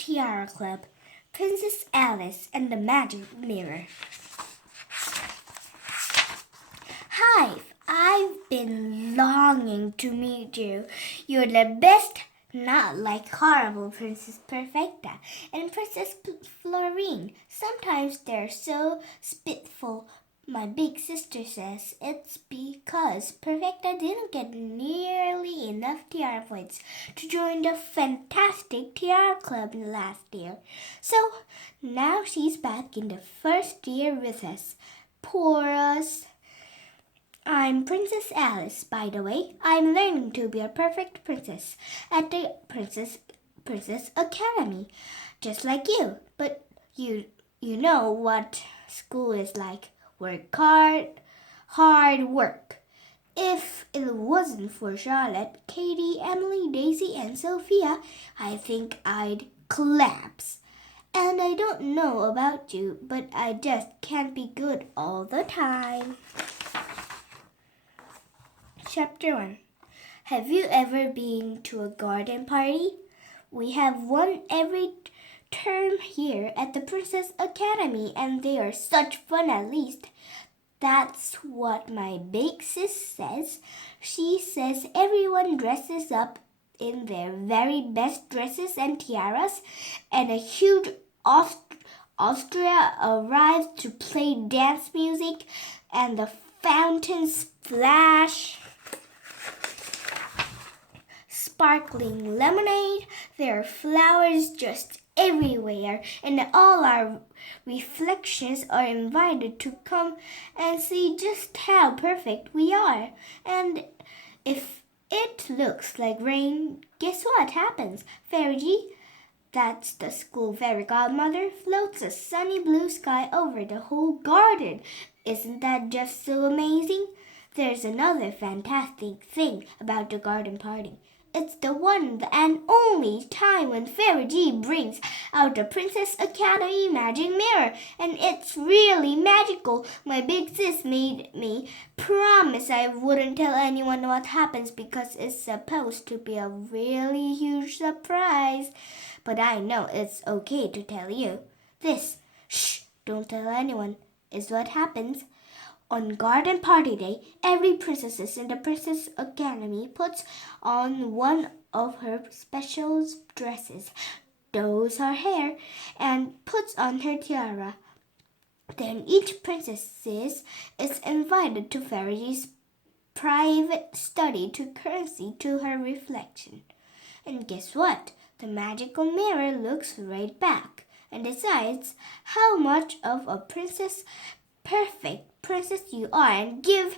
Tiara Club, Princess Alice and the Magic Mirror. Hi, I've been longing to meet you. You're the best, not like horrible Princess Perfecta and Princess Florine. Sometimes they're so spiteful. My big sister says it's because Perfecta didn't get nearly enough tiara points to join the fantastic Tiara Club last year. So now she's back in the first year with us. Poor us. I'm Princess Alice, by the way. I'm learning to be a perfect princess at the Princess Academy, just like you. But you know what school is like. Work hard work. If it wasn't for Charlotte, Katie, Emily, Daisy, and Sophia, I think I'd collapse. And I don't know about you, but I just can't be good all the time. Chapter 1. Have you ever been to a garden party? We have one every term here at the Princess Academy, and they are such fun. At least that's what my big sis says. She says everyone dresses up in their very best dresses and tiaras, and a huge orchestra arrives to play dance music, and the fountains splash sparkling lemonade. There are flowers just everywhere, and all our reflections are invited to come and see just how perfect we are. And if it looks like rain, guess what happens? Fairy, that's the school fairy godmother, floats a sunny blue sky over the whole garden. Isn't that just so amazing? There's another fantastic thing about the garden party. It's the one and only time when Fairy G brings out the Princess Academy magic mirror, and it's really magical. My big sis made me promise I wouldn't tell anyone what happens because it's supposed to be a really huge surprise. But I know it's okay to tell you. This, shh, don't tell anyone, is what happens. On Garden Party Day, every princess in the Princess Academy puts on one of her special dresses, does her hair, and puts on her tiara. Then each princess is invited to Fairy's private study to curtsy to her reflection. And guess what? The magical mirror looks right back and decides how much of a perfect princess you are and gives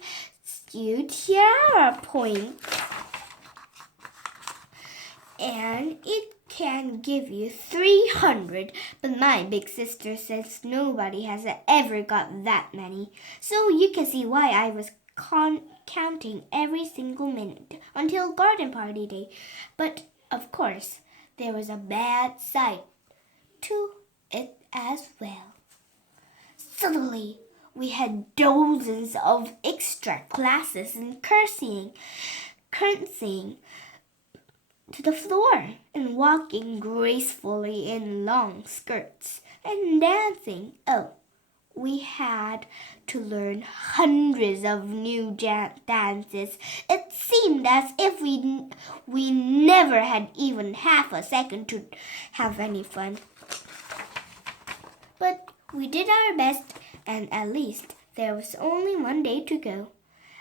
you tiara points. And it can give you 300, but my big sister says nobody has ever got that many. So you can see why I was counting every single minute until Garden Party Day. But of course, there was a bad side to it as well. Suddenly, we had dozens of extra classes and curtsying to the floor and walking gracefully in long skirts and dancing. Oh, we had to learn hundreds of new dances. It seemed as if we never had even half a second to have any fun. But we did our best, and at least there was only one day to go.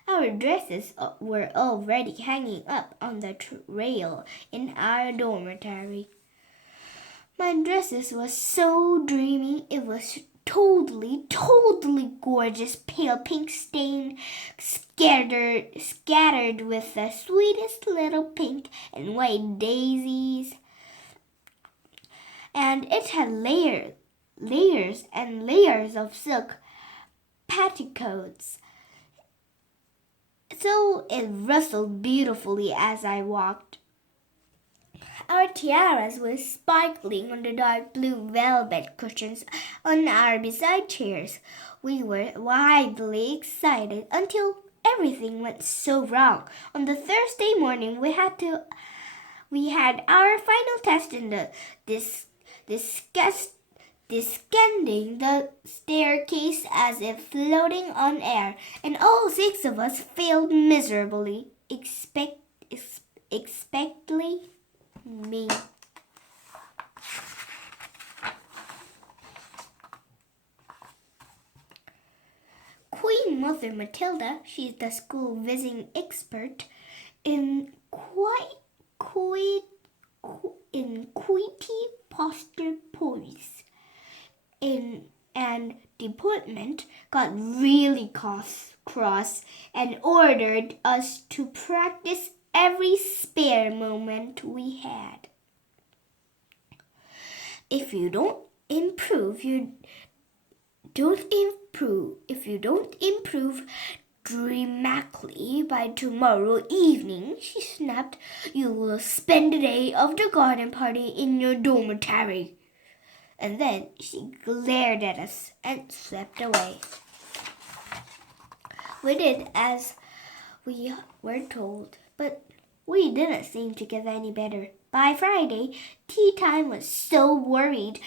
Our dresses were already hanging up on the rail in our dormitory. My dresses was so dreamy. It was totally gorgeous, pale pink stain scattered with the sweetest little pink and white daisies. And it had layers and layers of silk petticoats. So it rustled beautifully as I walked. Our tiaras were sparkling on the dark blue velvet cushions on our beside chairs. We were wildly excited until everything went so wrong. On the Thursday morning, we had our final test in this descending the staircase as if floating on air, and all 6 of us failed miserably, especially me. Queen Mother Matilda, she's the school visiting expert in quitty posture poise and deportment, got really cross and ordered us to practice every spare moment we had. If you don't improve dramatically by tomorrow evening, she snapped, you will spend the day of the garden party in your dormitory. And then she glared at us and swept away. We did as we were told, but we didn't seem to get any better. By Friday, tea time was so worried.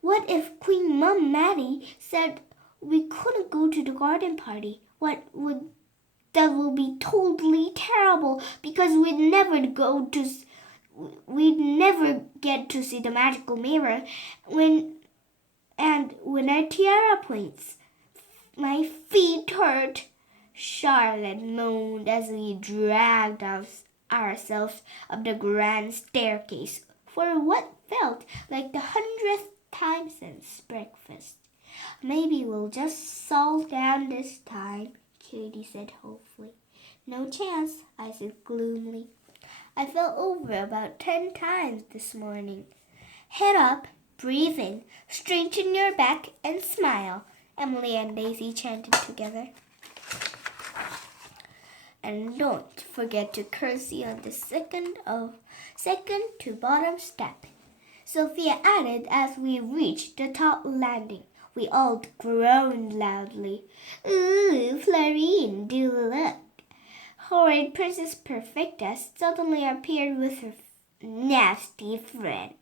What if Queen Mum Maddie said we couldn't go to the garden party? That would be totally terrible, because we'd never get to see the magical mirror when our Tiara points. My feet hurt, Charlotte moaned as we dragged ourselves up the grand staircase for what felt like the 100th time since breakfast. Maybe we'll just fall down this time, Katie said hopefully. No chance, I said gloomily. I fell over about 10 times this morning. Head up, breathe in, straighten your back, and smile, Emily and Daisy chanted together. And don't forget to curtsy on the second to bottom step, Sophia added as we reached the top landing. We all groaned loudly. Ooh, Florine, do look. Horrid Princess Perfecta suddenly appeared with her nasty friend.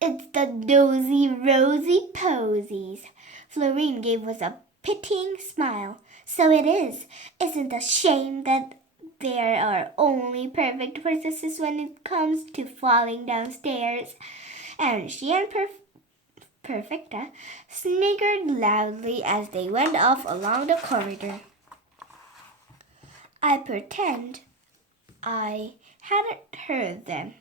It's the dozy rosy posies. Florine gave us a pitying smile. So it is. Isn't it a shame that there are only perfect princesses when it comes to falling downstairs? And she and Perfecta sniggered loudly as they went off along the corridor. I pretend I hadn't heard them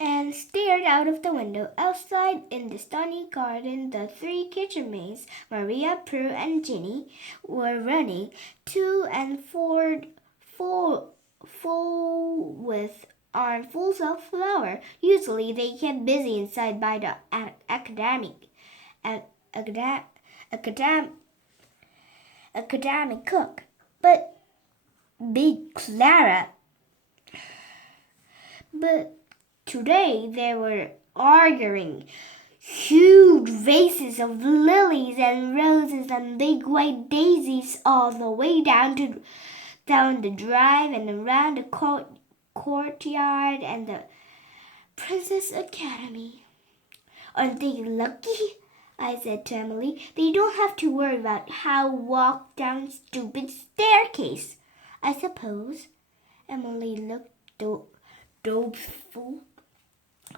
and stared out of the window. Outside in the sunny garden, the 3 kitchen maids, Maria, Prue, and Ginny, were running to and full with armfuls of flour. Usually they kept busy inside by the academic cook, but today they were arguing. Huge vases of lilies and roses and big white daisies all the way down the drive and around the courtyard and the Princess Academy. Aren't they lucky? I said to Emily. They don't have to worry about how to walk down stupid staircase. I suppose. Emily looked doleful.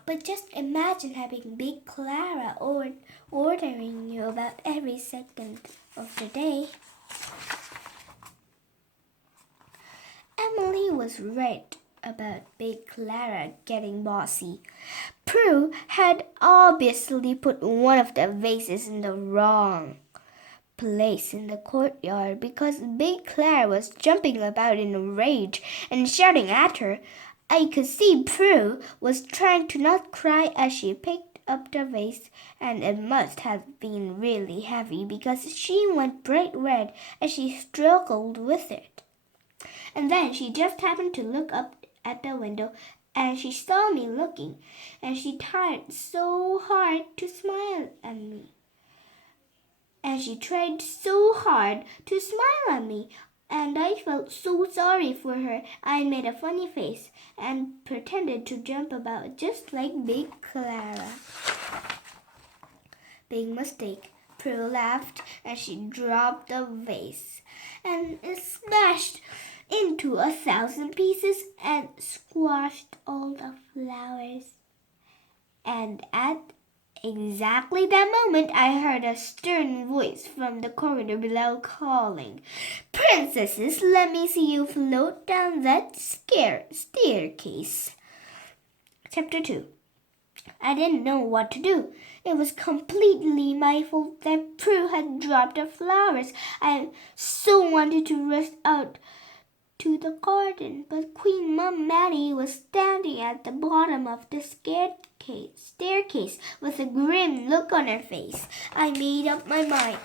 But just imagine having Big Clara ordering you about every second of the day. Emily was right about Big Clara getting bossy. Prue had obviously put one of the vases in the wrong place in the courtyard because Big Clara was jumping about in a rage and shouting at her. I could see Prue was trying to not cry as she picked up the vase, and it must have been really heavy because she went bright red as she struggled with it. And then she just happened to look up at the window, and she saw me looking, and she tried so hard to smile at me. And I felt so sorry for her. I made a funny face and pretended to jump about just like Big Clara. big mistake. Prue laughed and she dropped the vase, and it smashed into 1,000 pieces and squashed all the flowers. And at exactly that moment, I heard a stern voice from the corridor below calling, "Princesses, let me see you float down that staircase." Chapter 2. I didn't know what to do. It was completely my fault that Prue had dropped the flowers. I so wanted to rush out to the garden, but Queen Mum Maddie was standing at the bottom of the staircase with a grim look on her face. I made up my mind.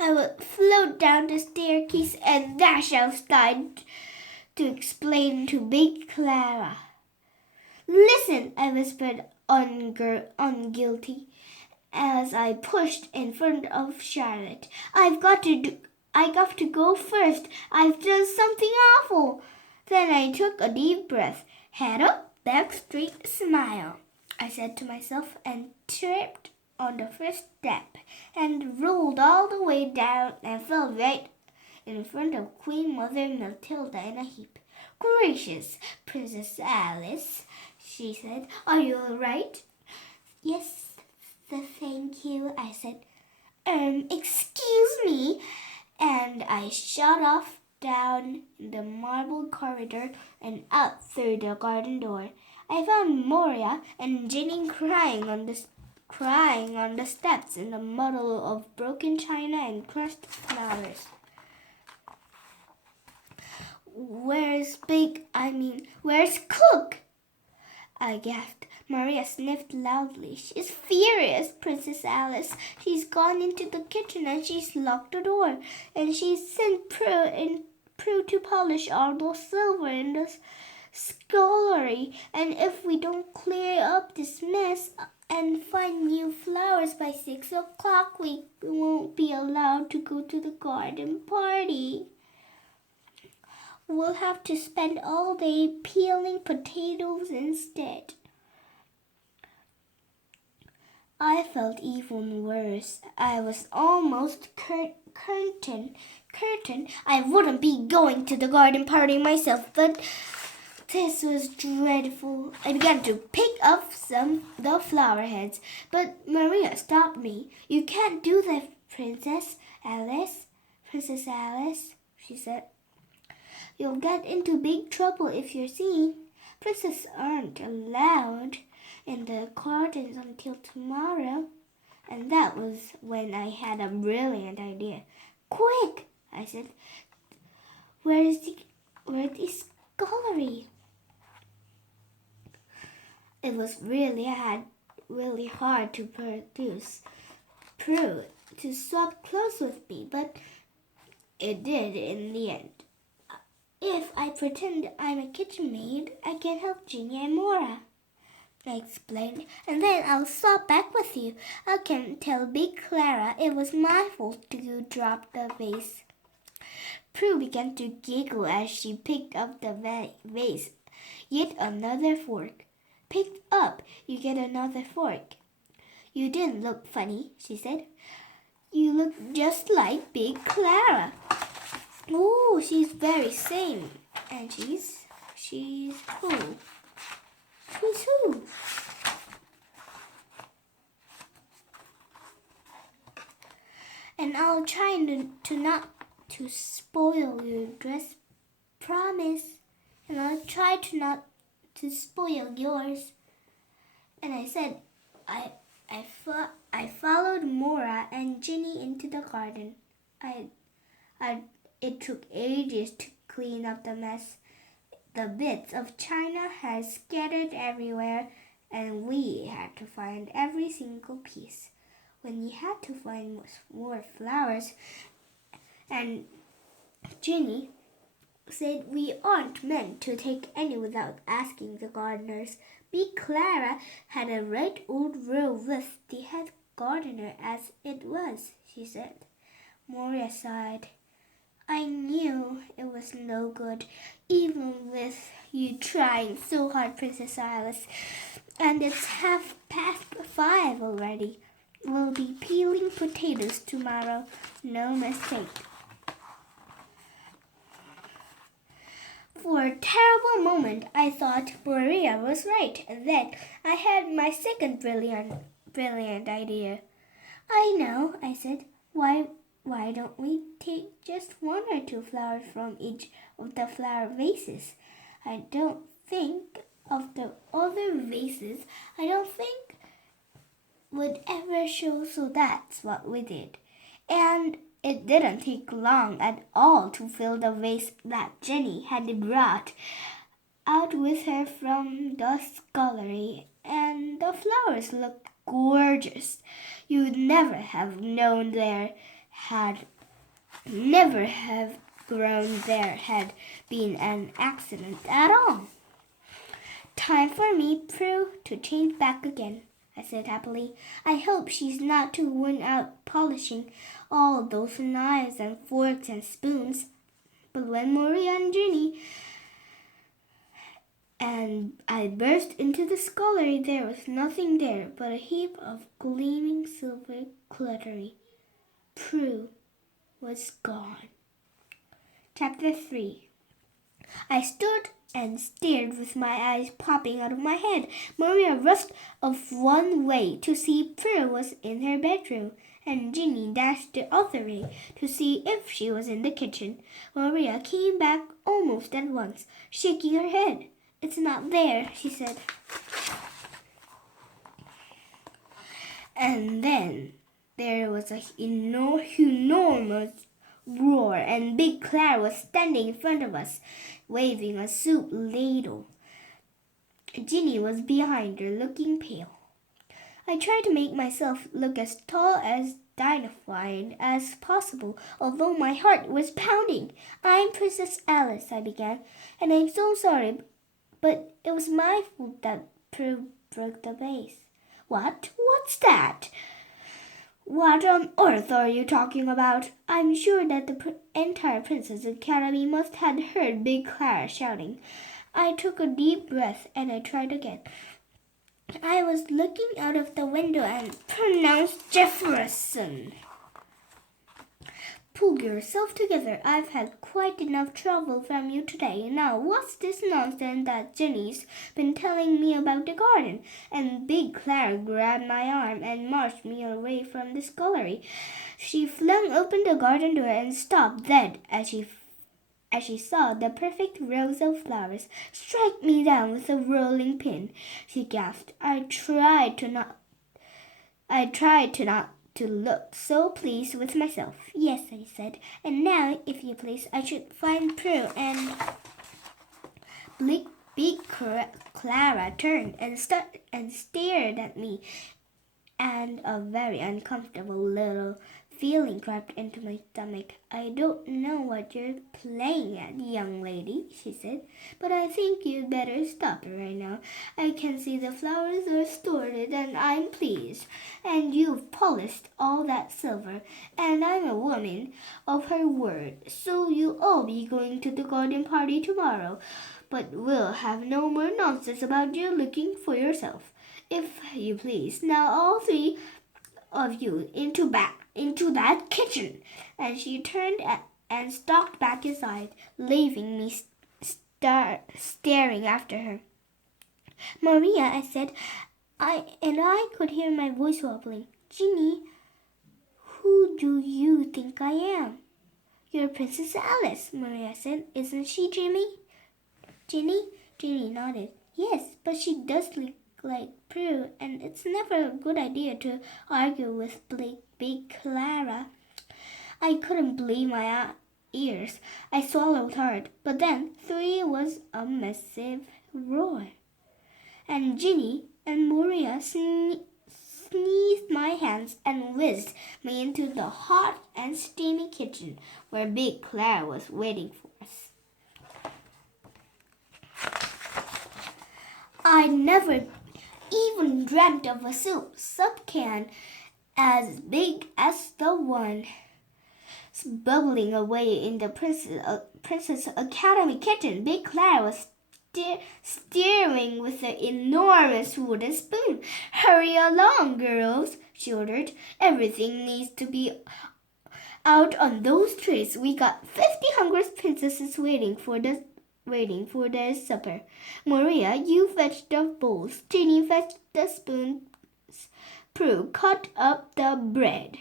I would float down the staircase and dash outside to explain to Big Clara. "Listen," I whispered unguilty as I pushed in front of Charlotte. I got to go first. I've done something awful." Then I took a deep breath. "Head up, back straight, smile," I said to myself, and tripped on the first step and rolled all the way down and fell right in front of Queen Mother Matilda in a heap. "Gracious, Princess Alice," she said, "are you all right?" "Yes, thank you," I said. Excuse me." And I shot off down the marble corridor and out through the garden door. I found Moria and Ginny crying on the steps in a muddle of broken china and crushed flowers. Where's Cook?" I gasped. Maria sniffed loudly. "She's furious, Princess Alice. She's gone into the kitchen and she's locked the door. And she's sent Prue to polish all the silver in the scullery. And if we don't clear up this mess and find new flowers by 6 o'clock, we won't be allowed to go to the garden party. We'll have to spend all day peeling potatoes instead." I felt even worse. I was almost certain I wouldn't be going to the garden party myself, but this was dreadful. I began to pick up the flower heads, but Maria stopped me. "You can't do that, Princess Alice," she said. "You'll get into big trouble if you're seen. Princesses aren't allowed in the gardens until tomorrow." And that was when I had a brilliant idea. "Quick," I said. Where's the scullery?" It was really hard to produce Prue to swap clothes with me, but it did in the end. "If I pretend I'm a kitchen maid, I can help Ginny and Mora," I explained, "and then I'll swap back with you. I can tell Big Clara it was my fault to drop the vase." Prue began to giggle as she picked up the vase. "Yet another fork. Picked up, you get another fork." "You didn't look funny," she said. "You look just like Big Clara." "Oh, she's very sane." "And she's who?" "She's who?" "And I'll try not to spoil your dress. Promise." "And I'll try not to spoil yours." And I said, I followed Mora and Ginny into the garden. It took ages to clean up the mess. The bits of china had scattered everywhere, and we had to find every single piece. When we had to find more flowers, and Ginny said we aren't meant to take any without asking the gardeners. Big Clara had a right old row with the head gardener as it was, she said. Moria sighed. I knew it was no good, even with you trying so hard, Princess Alice. And it's 5:30 already. We'll be peeling potatoes tomorrow. No mistake. For a terrible moment, I thought Maria was right, and then I had my second brilliant idea. I know, I said. Why don't we take just one or two flowers from each of the flower vases? I don't think of the other vases. I don't think would ever show, so that's what we did. And it didn't take long at all to fill the vase that Jenny had brought out with her from the scullery, and the flowers looked gorgeous. You'd never have known never have grown there had been an accident at all. Time for me, Prue, to change back again, I said happily. I hope she's not too worn out polishing all those knives and forks and spoons. But when Maria and Ginny and I burst into the scullery, there was nothing there but a heap of gleaming silver cutlery. Prue was gone. Chapter 3. I stood and stared with my eyes popping out of my head. Maria rushed off one way to see Prue was in her bedroom, and Ginny dashed the other way to see if she was in the kitchen. Maria came back almost at once, shaking her head. It's not there, she said. And then there was an enormous roar, and Big Clara was standing in front of us, waving a soup ladle. Ginny was behind her, looking pale. I tried to make myself look as tall and dignified as possible, although my heart was pounding. I'm Princess Alice, I began, and I'm so sorry, but it was my fault that Prue broke the vase. What? What's that? What on earth are you talking about? I'm sure that the entire Princess Academy must have heard Big Clara shouting. I took a deep breath and I tried again. I was looking out of the window and pronounced Jefferson. Pull yourself together. I've had quite enough trouble from you today. Now, what's this nonsense that Jenny's been telling me about the garden? And Big Clara grabbed my arm and marched me away from the scullery. She flung open the garden door and stopped dead as she saw the perfect rows of flowers. Strike me down with a rolling pin, she gasped. I tried to not to look so pleased with myself. Yes, I said. And now, if you please, I should find Prue. And Big Clara turned and stared at me, and a very uncomfortable little feeling crept into my stomach. I don't know what you're playing at, young lady, she said, but I think you'd better stop it right now. I can see the flowers are sorted, and I'm pleased. And you've polished all that silver, and I'm a woman of her word, so you'll all be going to the garden party tomorrow. But we'll have no more nonsense about you looking for yourself. If you please, now all three of you into that kitchen. And she turned and stalked back inside, leaving me staring after her. Maria, I said, I could hear my voice wobbling. Ginny, who do you think I am? You're Princess Alice, Maria said. Isn't she, Ginny? Ginny nodded. Yes, but she does look like Prue, and it's never a good idea to argue with Big Clara. I couldn't believe my ears. I swallowed hard, but then there was a massive roar, and Ginny and Maria sneezed my hands and whizzed me into the hot and steamy kitchen where Big Clara was waiting for us. I never even dreamt of a soup can as big as the one bubbling away in the Princess Academy kitchen. Big Clara was steering with an enormous wooden spoon. Hurry along, girls, she ordered. Everything needs to be out on those trays. We got 50 hungry princesses waiting for their supper. Maria, you fetch the bowls. Ginny fetched the spoons. Prue cut up the bread.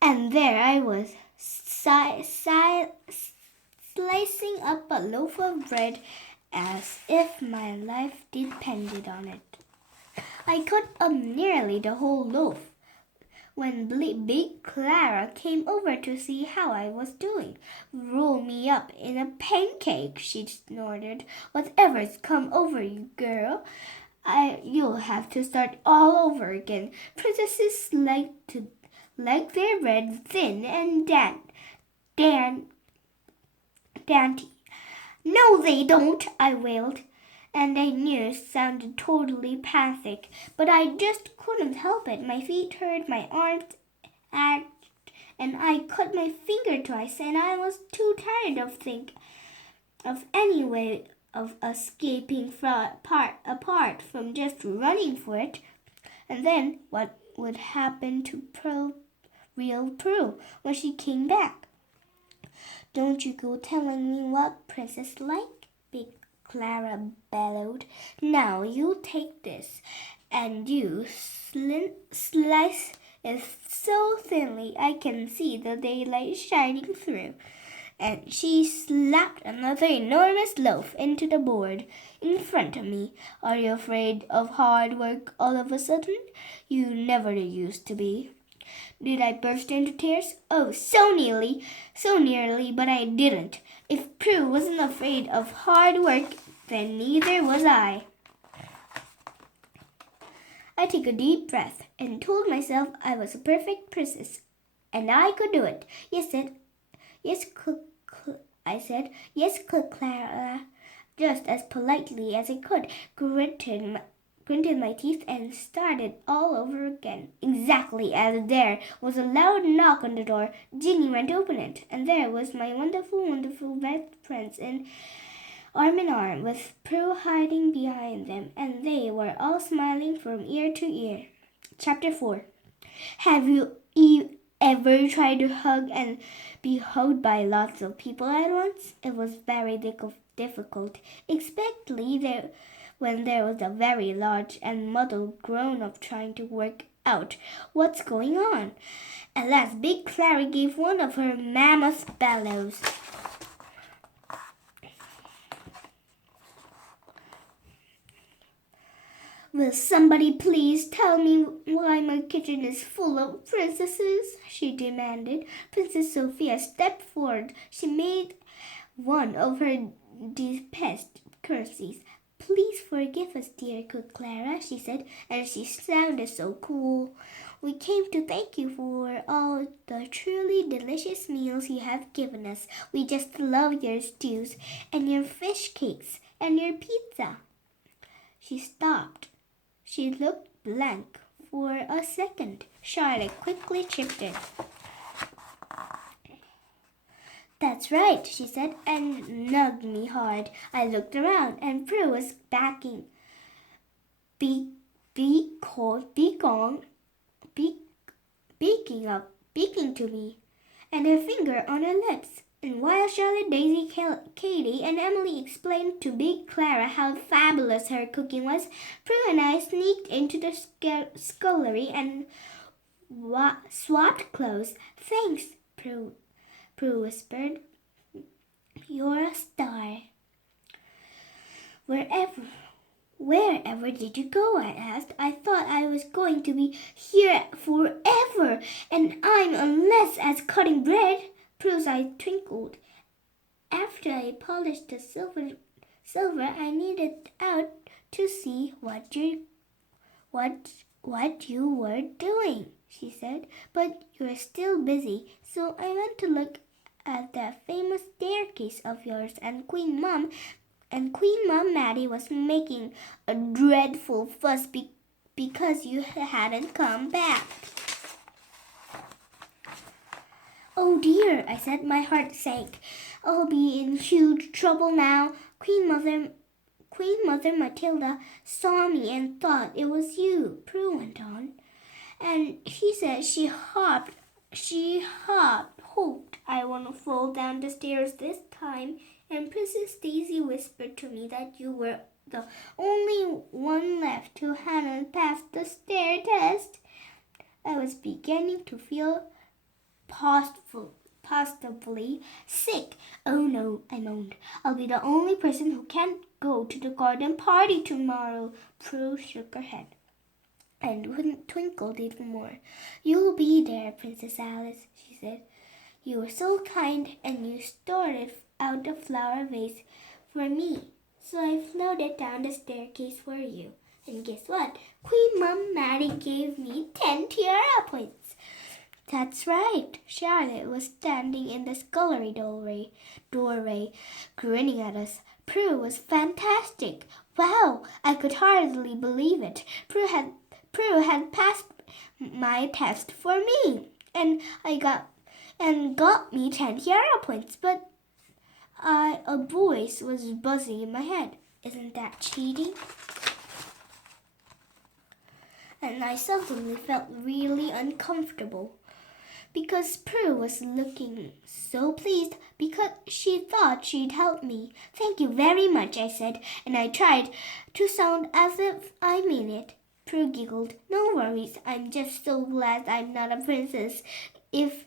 And there I was, slicing up a loaf of bread as if my life depended on it. I cut up nearly the whole loaf. When Big Clara came over to see how I was doing. Roll me up in a pancake, she snorted. Whatever's come over you, girl? You'll have to start all over again. Princesses like their bread thin and dainty. No, they don't, I wailed. And I knew it sounded totally pathetic, but I just couldn't help it. My feet hurt, my arms ached, and I cut my finger twice, and I was too tired of any way of escaping apart from just running for it. And then what would happen to real Prue when she came back? Don't you go telling me what princess like, Big Clara bellowed. Now you take this, and you slice it so thinly I can see the daylight shining through. And she slapped another enormous loaf into the board in front of me. Are you afraid of hard work all of a sudden? You never used to be. Did I burst into tears? Oh, so nearly, but I didn't. If Prue wasn't afraid of hard work, then neither was I. I took a deep breath and told myself I was a perfect princess, and I could do it. I said, yes, Clara, just as politely as I could, gritted my teeth and started all over again. Exactly as there was a loud knock on the door, Ginny ran to open it, and there was my wonderful best friends arm in arm, with Prue hiding behind them, and they were all smiling from ear to ear. Chapter 4. Have you ever tried to hug and be hugged by lots of people at once? It was very difficult, especially when there was a very large and muddled grown-up trying to work out what's going on. At last, Big Clara gave one of her mammoth bellows. Will somebody please tell me why my kitchen is full of princesses? She demanded. Princess Sophia stepped forward. She made one of her deepest curtsies. Please forgive us, dear Cook Clara, she said, and she sounded so cool. We came to thank you for all the truly delicious meals you have given us. We just love your stews and your fish cakes and your pizza. She stopped. She looked blank for a second. Charlotte quickly chipped in. That's right, she said, and nugged me hard. I looked around, and Prue was speaking to me, and her finger on her lips. And while Charlotte, Daisy, Katie, and Emily explained to Big Clara how fabulous her cooking was, Prue and I sneaked into the scullery and swapped clothes. Thanks, Prue whispered. You're a star. Wherever did you go? I asked. I thought I was going to be here forever, and I'm unless as cutting bread. Prue's eyes twinkled. After I polished the silver, I needed out to see what you were doing, she said. But you're still busy, so I went to look at that famous staircase of yours, and Queen Mum Maddie was making a dreadful fuss because you hadn't come back. Oh dear, I said. My heart sank. I'll be in huge trouble now. Queen Mother Matilda saw me and thought it was you, Prue went on. And she said hoped I wouldn't fall down the stairs this time. And Princess Daisy whispered to me that you were the only one left to hadn't passed the stair test. I was beginning to feel positively sick. Oh no, I moaned. I'll be the only person who can't go to the garden party tomorrow. Prue shook her head and twinkled even more. You'll be there, Princess Alice, she said. You were so kind, and you stored out the flower vase for me. So I floated down the staircase for you. And guess what? Queen Mum Maddie gave me 10 Tiara points. That's right. Charlotte was standing in the scullery doorway, grinning at us. Prue was fantastic. Wow, I could hardly believe it. Prue had passed my test for me, and got me 10 Tiara points. But a voice was buzzing in my head. Isn't that cheating? And I suddenly felt really uncomfortable because Prue was looking so pleased because she thought she'd help me. Thank you very much, I said, and I tried to sound as if I mean it. Prue giggled. No worries, I'm just so glad I'm not a princess. If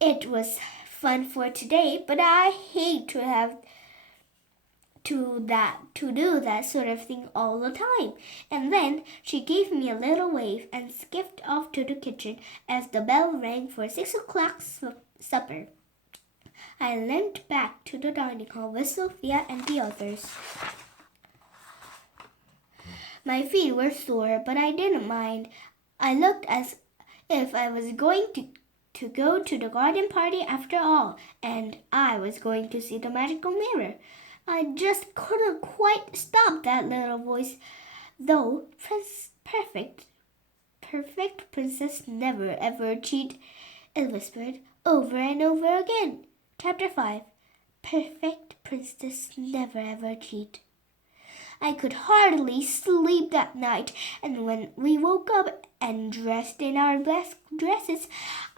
it was fun for today, but I hate to have to do that sort of thing all the time. And then she gave me a little wave and skipped off to the kitchen as the bell rang for 6 o'clock supper. I limped back to the dining hall with Sophia and the others. My feet were sore, but I didn't mind. I looked as if I was going to go to the garden party after all, and I was going to see the magical mirror. I just couldn't quite stop that little voice, though perfect princess never ever cheat, it whispered over and over again. Chapter 5. Perfect princess never ever cheat. I could hardly sleep that night, and when we woke up and dressed in our best dresses,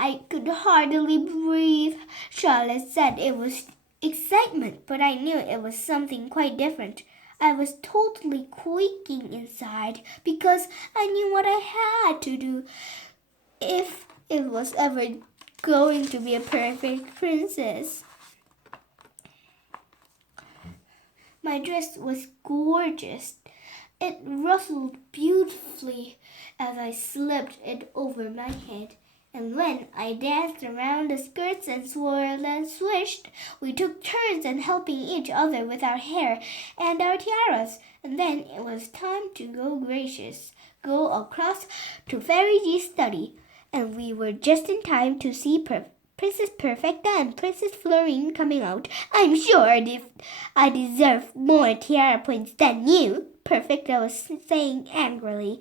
I could hardly breathe. Charlotte said it was excitement, but I knew it was something quite different. I was totally quaking inside because I knew what I had to do if it was ever going to be a perfect princess. My dress was gorgeous. It rustled beautifully as I slipped it over my head. And when I danced around the skirts and swirled and swished, we took turns in helping each other with our hair and our tiaras. And then it was time to go across to Fairy G's study. And we were just in time to see Princess Perfecta and Princess Florine coming out. I'm sure I deserve more tiara points than you, Perfecta was saying angrily.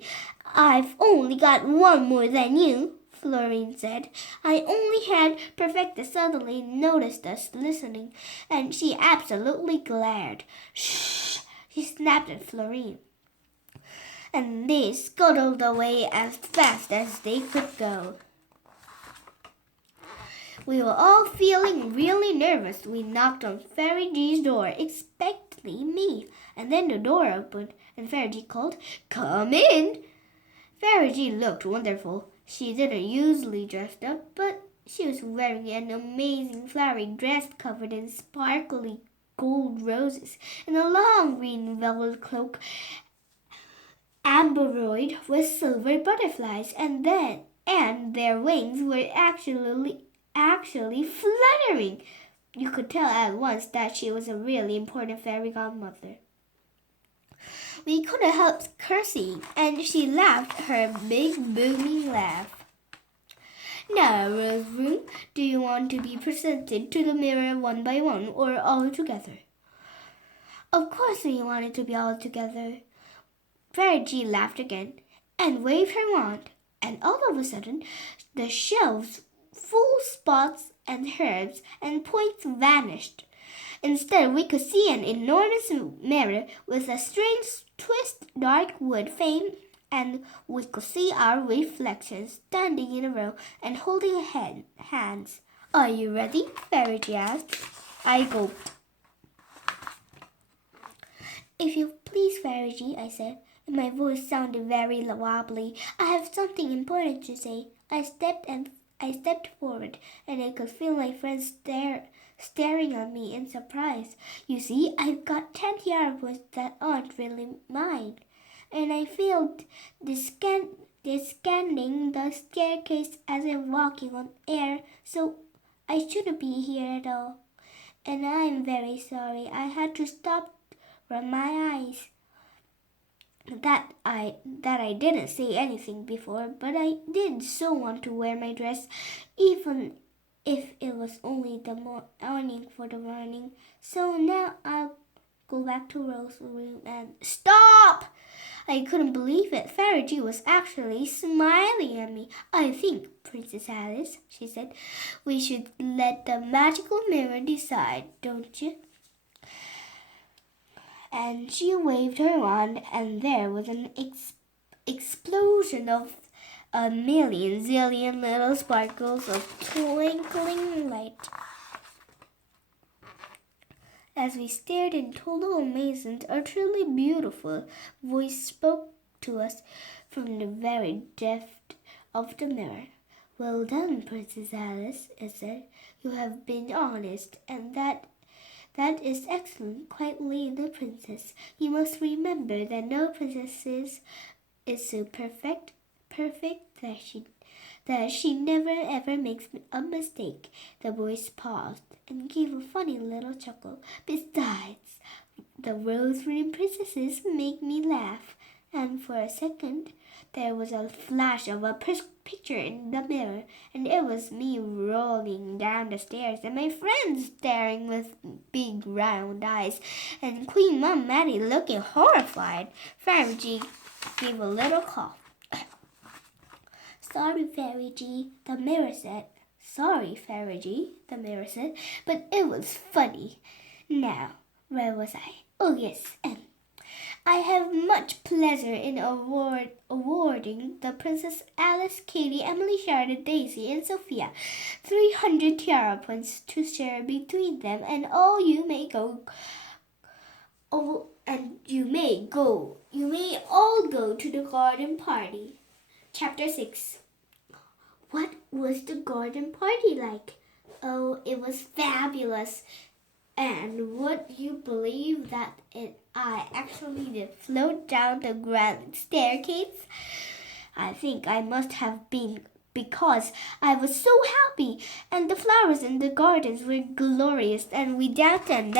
I've only got one more than you, Florine said. I only had. Perfecta suddenly noticed us listening, and she absolutely glared. Shh! She snapped at Florine. And they scuttled away as fast as they could go. We were all feeling really nervous. We knocked on Fairy G's door, expecting me. And then the door opened, and Fairy G called, "Come in!" Fairy G looked wonderful. She didn't usually dress up, but she was wearing an amazing flowery dress covered in sparkly gold roses and a long green velvet cloak embroidered with silver butterflies, and their wings were actually fluttering. You could tell at once that she was a really important fairy godmother. We couldn't help curtseying, and she laughed her big booming laugh. Now, Rose-Room, do you want to be presented to the mirror one by one or all together? Of course we wanted to be all together. Fairy G laughed again and waved her wand, and all of a sudden the shelves full spots and herbs, and points vanished. Instead, we could see an enormous mirror with a strange twist dark wood frame, and we could see our reflections standing in a row and holding hands. Are you ready? Fairy asked. I gulped. If you please, Fairy, I said, and my voice sounded very wobbly. I have something important to say. I stepped forward, and I could feel my friends staring at me in surprise. You see, I've got 10 tiaras that aren't really mine, and I felt descending the staircase as if walking on air, so I shouldn't be here at all. And I'm very sorry. I had to stop rub my eyes. That I didn't say anything before, but I did so want to wear my dress, even if it was only the morning for the morning. So now I'll go back to Rose's room and stop! I couldn't believe it. Fairy G was actually smiling at me. I think, Princess Alice, she said, we should let the magical mirror decide, don't you? And she waved her wand, and there was an explosion of a million zillion little sparkles of twinkling light. As we stared in total amazement, a truly beautiful voice spoke to us from the very depth of the mirror. Well done, Princess Alice, it said. You have been honest, and that is excellent, quite the princess. You must remember that no princess is so perfect that she never ever makes a mistake. The voice paused and gave a funny little chuckle. Besides, the rose-ring princesses make me laugh. And for a second, there was a flash of a picture in the mirror, and it was me rolling down the stairs, and my friends staring with big round eyes, and Queen Mom Maddie looking horrified. Fairy G gave a little cough. Sorry, Fairy G, the mirror said. Sorry, Fairy G, the mirror said, but it was funny. Now, where was I? Oh, yes, I have much pleasure in awarding the Princess Alice, Katie, Emily, Charlotte, Daisy, and Sophia 300 tiara points to share between them, and all you may go. Oh, and you may all go to the garden party. Chapter 6. What was the garden party like? Oh, it was fabulous. And would you believe that I actually did float down the grand staircase? I think I must have been, because I was so happy, and the flowers in the gardens were glorious, and we danced and